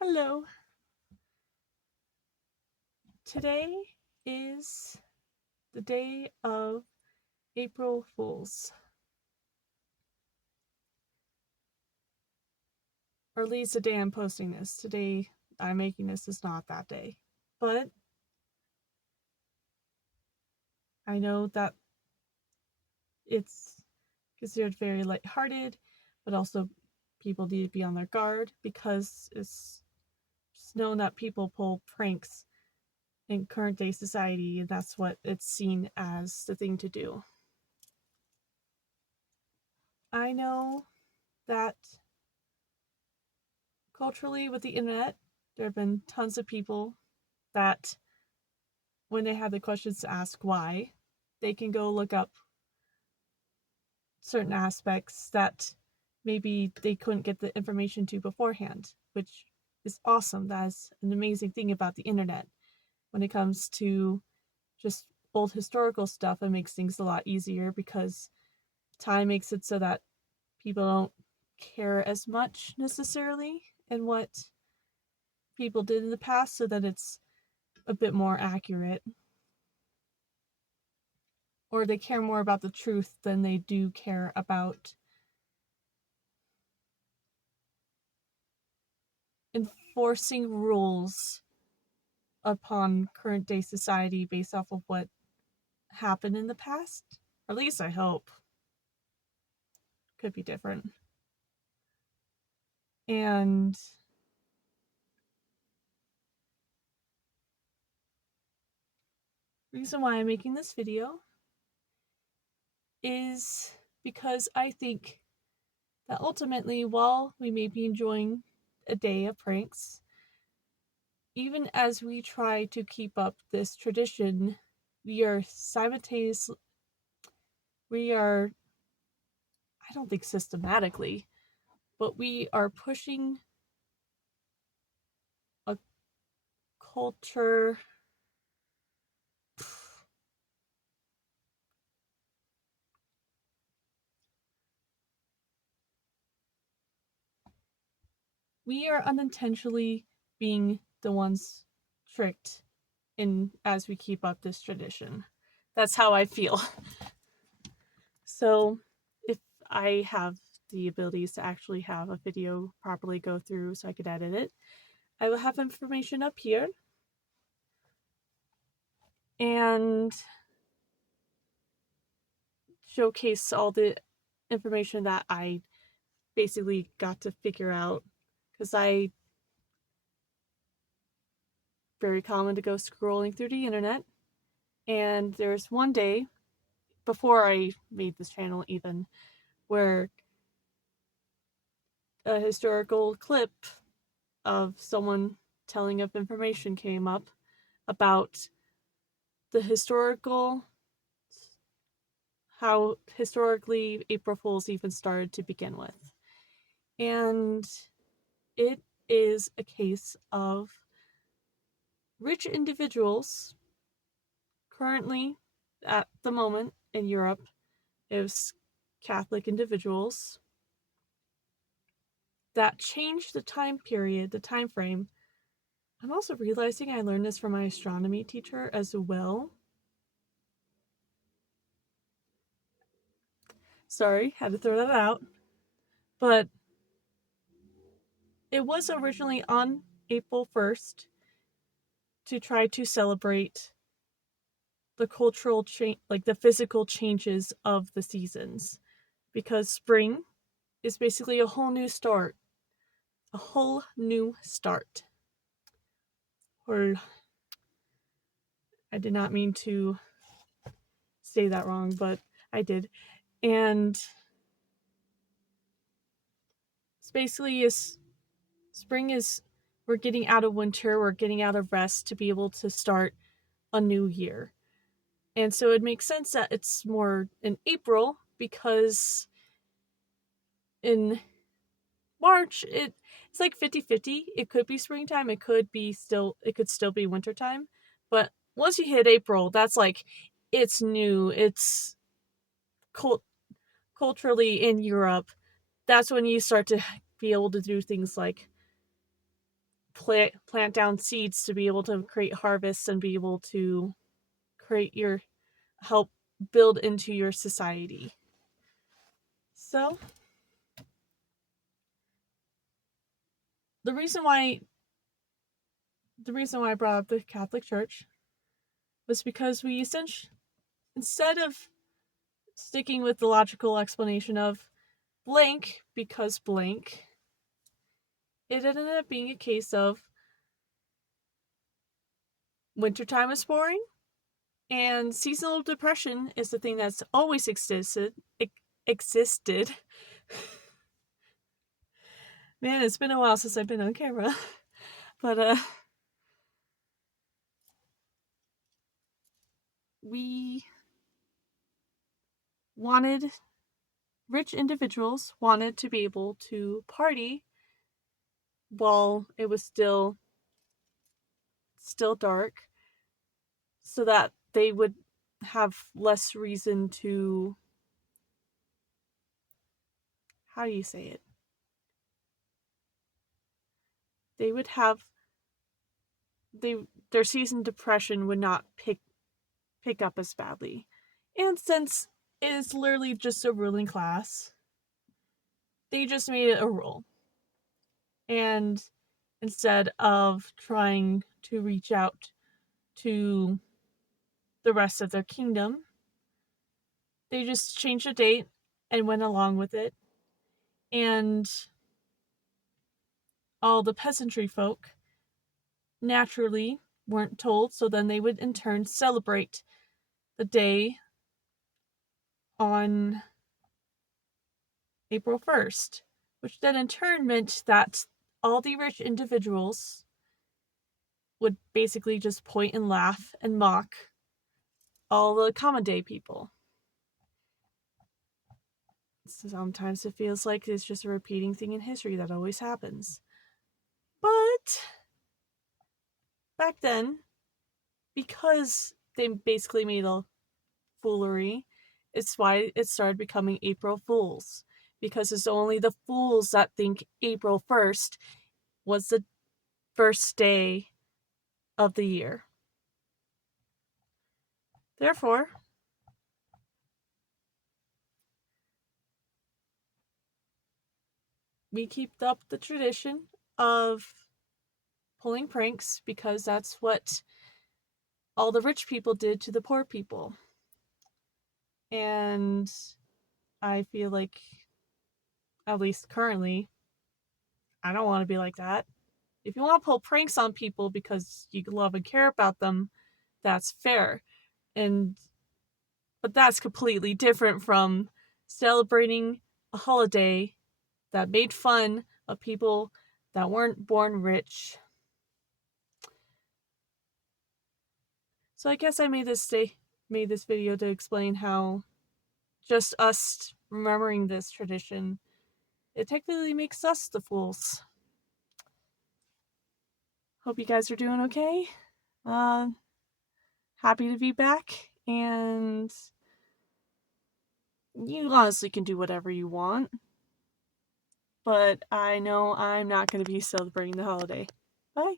Hello. Today is the day of April Fools. Or at least the day I'm posting this. Today I'm making this is not that day. But I know that it's considered very lighthearted, but also people need to be on their guard because it's known that people pull pranks in current day society, and that's what it's seen as the thing to do. I know that culturally with the internet, there have been tons of people that when they have the questions to ask why, they can go look up certain aspects that maybe they couldn't get the information to beforehand, which is awesome. That's an amazing thing about the internet. When it comes to just old historical stuff, it makes things a lot easier because time makes it so that people don't care as much necessarily in what people did in the past, so that it's a bit more accurate. Or they care more about the truth than they do care about enforcing rules upon current day society based off of what happened in the past. Or at least I hope. Could be different. And the reason why I'm making this video is because I think that ultimately, while we may be enjoying a day of pranks, even as we try to keep up this tradition, we are simultaneously, we are, I don't think systematically, but we are pushing a culture. We are unintentionally being the ones tricked in as we keep up this tradition. That's how I feel. So, if I have the abilities to actually have a video properly go through so I could edit it, I will have information up here. And showcase all the information that I basically got to figure out, because I very common to go scrolling through the internet, and there's one day before I made this channel even where a historical clip of someone telling of information came up about the historical how historically April Fools even started to begin with. And it is a case of rich individuals currently at the moment in Europe. It was Catholic individuals that changed the time period, the time frame. I'm also realizing I learned this from my astronomy teacher as well. Sorry, had to throw that out. But it was originally on April 1st to try to celebrate the cultural change, like the physical changes of the seasons, because spring is basically a whole new start. A whole new start. Or I did not mean to say that wrong, but I did. And it's basically is spring is we're getting out of winter, we're getting out of rest to be able to start a new year. And so it makes sense that it's more in April, because in March it's like 50-50. It could be springtime, it could still be wintertime. But once you hit April, that's like it's new. It's culturally in Europe. That's when you start to be able to do things like plant down seeds to be able to create harvests and be able to help build into your society. So the reason why I brought up the Catholic Church was because we instead of sticking with the logical explanation of blank because blank, it ended up being a case of wintertime is boring and seasonal depression is the thing that's always existed. Man, it's been a while since I've been on camera. But rich individuals wanted to be able to party while it was still dark, so that they would have less reason to, how do you say it? They would have their season depression would not pick up as badly. And since it is literally just a ruling class, they just made it a rule. And instead of trying to reach out to the rest of their kingdom, they just changed the date and went along with it. And all the peasantry folk naturally weren't told, so then they would in turn celebrate the day on April 1st, which then in turn meant that all the rich individuals would basically just point and laugh and mock all the common day people. Sometimes it feels like it's just a repeating thing in history that always happens. But back then, because they basically made a foolery, it's why it started becoming April Fools. Because it's only the fools that think April 1st was the first day of the year. Therefore, we keep up the tradition of pulling pranks because that's what all the rich people did to the poor people. And I feel like, at least currently, I don't want to be like that. If you want to pull pranks on people because you love and care about them, that's fair. But that's completely different from celebrating a holiday that made fun of people that weren't born rich. So I guess I made this video to explain how just us remembering this tradition, it technically makes us the fools. Hope you guys are doing okay. Happy to be back, and you honestly can do whatever you want. But I know I'm not going to be celebrating the holiday. Bye.